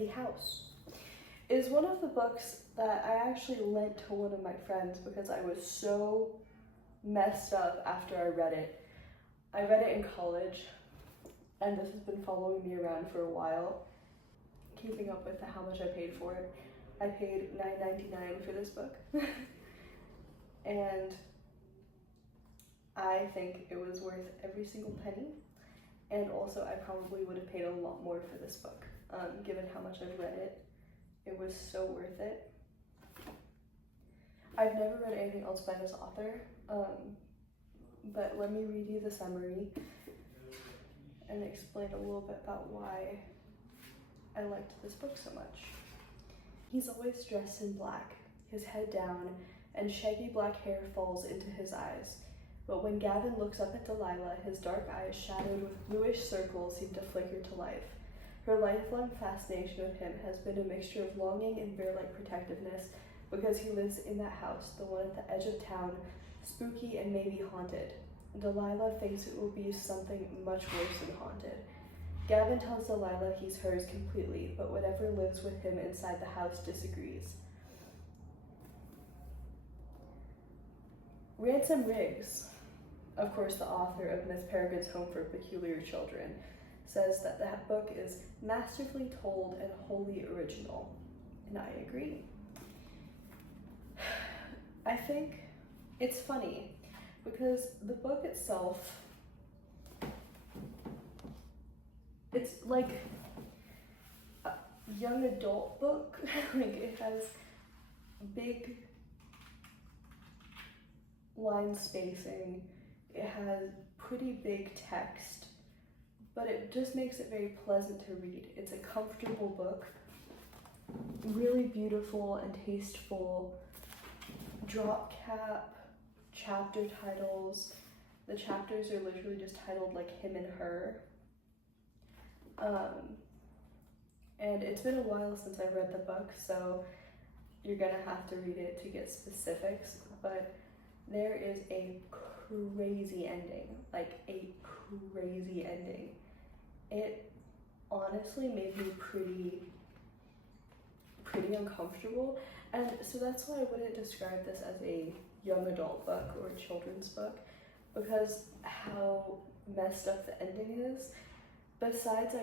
The House is one of the books that I actually lent to one of my friends because I was so messed up after I read it. I read it in college, and this has been following me around for a while, keeping up with how much I paid for it. I paid $9.99 for this book, and I think it was worth every single penny, and also I probably would have paid a lot more for this book, given how much I've read it. It was so worth it. I've never read anything else by this author, but let me read you the summary and explain a little bit about why I liked this book so much. He's always dressed in black, his head down, and shaggy black hair falls into his eyes. But when Gavin looks up at Delilah, his dark eyes, shadowed with bluish circles, seem to flicker to life. Her lifelong fascination with him has been a mixture of longing and bear-like protectiveness because he lives in that house, the one at the edge of town, spooky and maybe haunted. Delilah thinks it will be something much worse than haunted. Gavin tells Delilah he's hers completely, but whatever lives with him inside the house disagrees. Ransom Riggs, of course the author of Miss Peregrine's Home for Peculiar Children, says that that book is masterfully told and wholly original, and I agree. I think it's funny because the book itself, it's like a young adult book. Like it has big line spacing, it has pretty big text, but it just makes it very pleasant to read. It's a comfortable book, really beautiful and tasteful drop cap chapter titles. The chapters are literally just titled like him and her. And it's been a while since I read the book, so you're gonna have to read it to get specifics, but there is a crazy ending, like a crazy ending. It honestly made me pretty uncomfortable, and so that's why I wouldn't describe this as a young adult book or a children's book, because how messed up the ending is. Besides,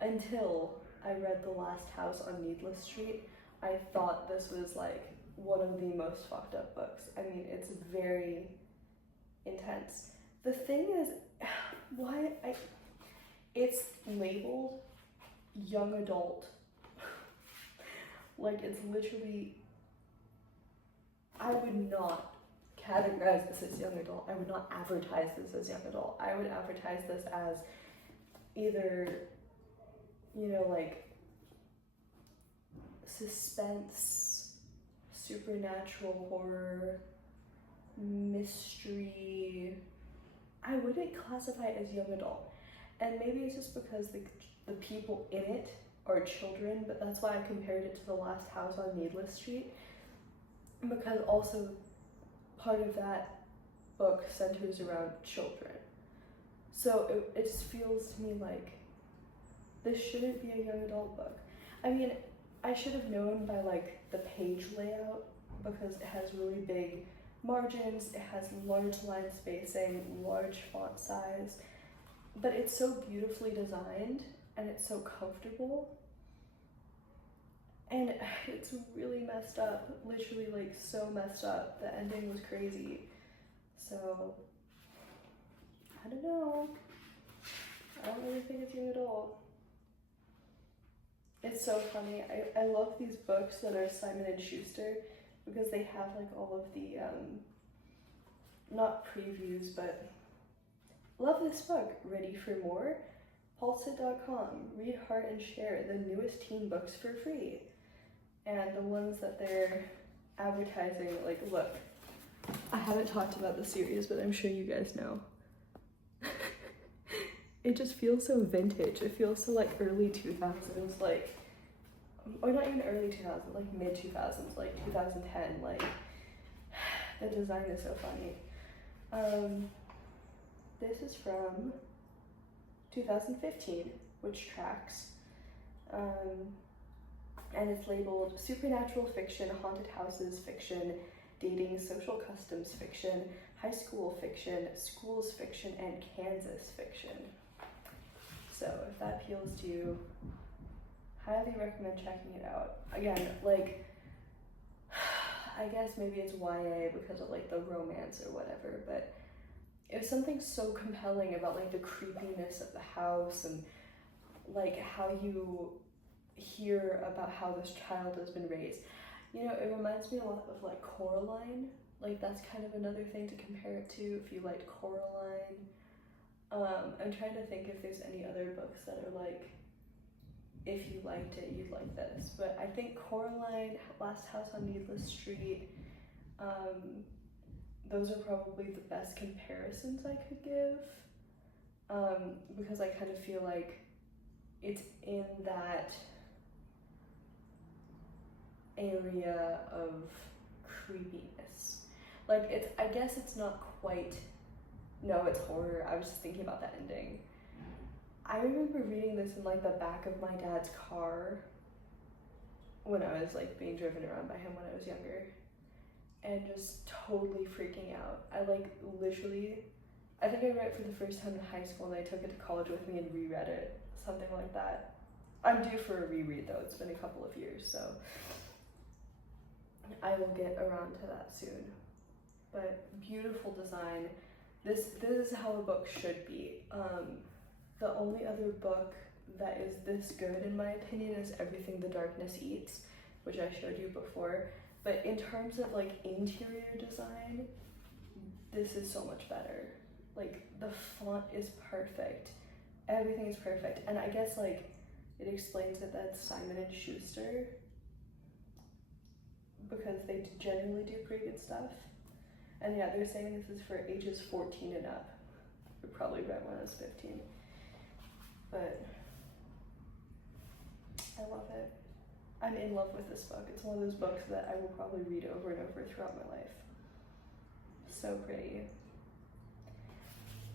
until I read The Last House on Needless Street, I thought this was like one of the most fucked up books. I mean, it's very intense. The thing is, it's labeled young adult. Like, it's literally, I would not categorize this as young adult. I would not advertise this as young adult. I would advertise this as either, like suspense, supernatural horror, mystery. I wouldn't classify it as young adult. And maybe it's just because the people in it are children, but that's why I compared it to The Last House on Needless Street, because also part of that book centers around children. So it just feels to me like this shouldn't be a young adult book. I mean, I should have known by like the page layout, because it has really big margins, it has large line spacing, large font size, but it's so beautifully designed and it's so comfortable, and it's really messed up, literally like so messed up. The ending was crazy, so I don't know. I don't really think it's young adult. It's so funny. I love these books that are Simon & Schuster because they have like all of the, not previews, but love this book. Ready for more? Pulsit.com. Read, heart, and share the newest teen books for free. And the ones that they're advertising, like, look, I haven't talked about the series, but I'm sure you guys know. It just feels so vintage. It feels so like early 2000s, like, or not even early 2000s, like mid 2000s, like 2010. Like, the design is so funny. This is from 2015, which tracks. And it's labeled supernatural fiction, haunted houses fiction, dating, social customs fiction, high school fiction, schools fiction, and Kansas fiction. So if that appeals to you, highly recommend checking it out. Again, like, I guess maybe it's YA because of like the romance or whatever, but it was something so compelling about like the creepiness of the house and like how you hear about how this child has been raised. You know, it reminds me a lot of like Coraline. Like that's kind of another thing to compare it to if you liked Coraline. I'm trying to think if there's any other books that are like, if you liked it, you'd like this. But I think Coraline, Last House on Needless Street, those are probably the best comparisons I could give. Because I kind of feel like it's in that area of creepiness. Like it's, I guess it's not quite, no, it's horror. I was just thinking about that ending. I remember reading this in like the back of my dad's car when I was like being driven around by him when I was younger, and just totally freaking out. I like literally, I think I read it for the first time in high school and I took it to college with me and reread it, something like that. I'm due for a reread though, it's been a couple of years, so I will get around to that soon. But beautiful design. This is how a book should be. The only other book that is this good in my opinion is Everything the Darkness Eats, which I showed you before. But in terms of like interior design, this is so much better. Like the font is perfect. Everything is perfect. And I guess like it explains it that it's Simon and Schuster, because they generally do pretty good stuff. And yeah, they're saying this is for ages 14 and up. I probably read when I was 15. But I love it. I'm in love with this book. It's one of those books that I will probably read over and over throughout my life. So pretty.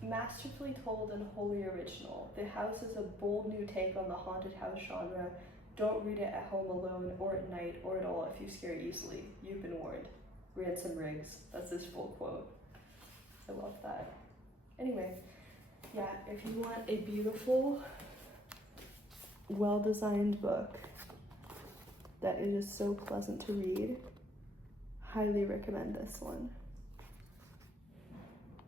Masterfully told and wholly original, The House is a bold new take on the haunted house genre. Don't read it at home alone or at night or at all if you scare easily. You've been warned. Ransom Riggs. That's his full quote. I love that. Anyway, yeah, if you want a beautiful, well-designed book that it is so pleasant to read, highly recommend this one.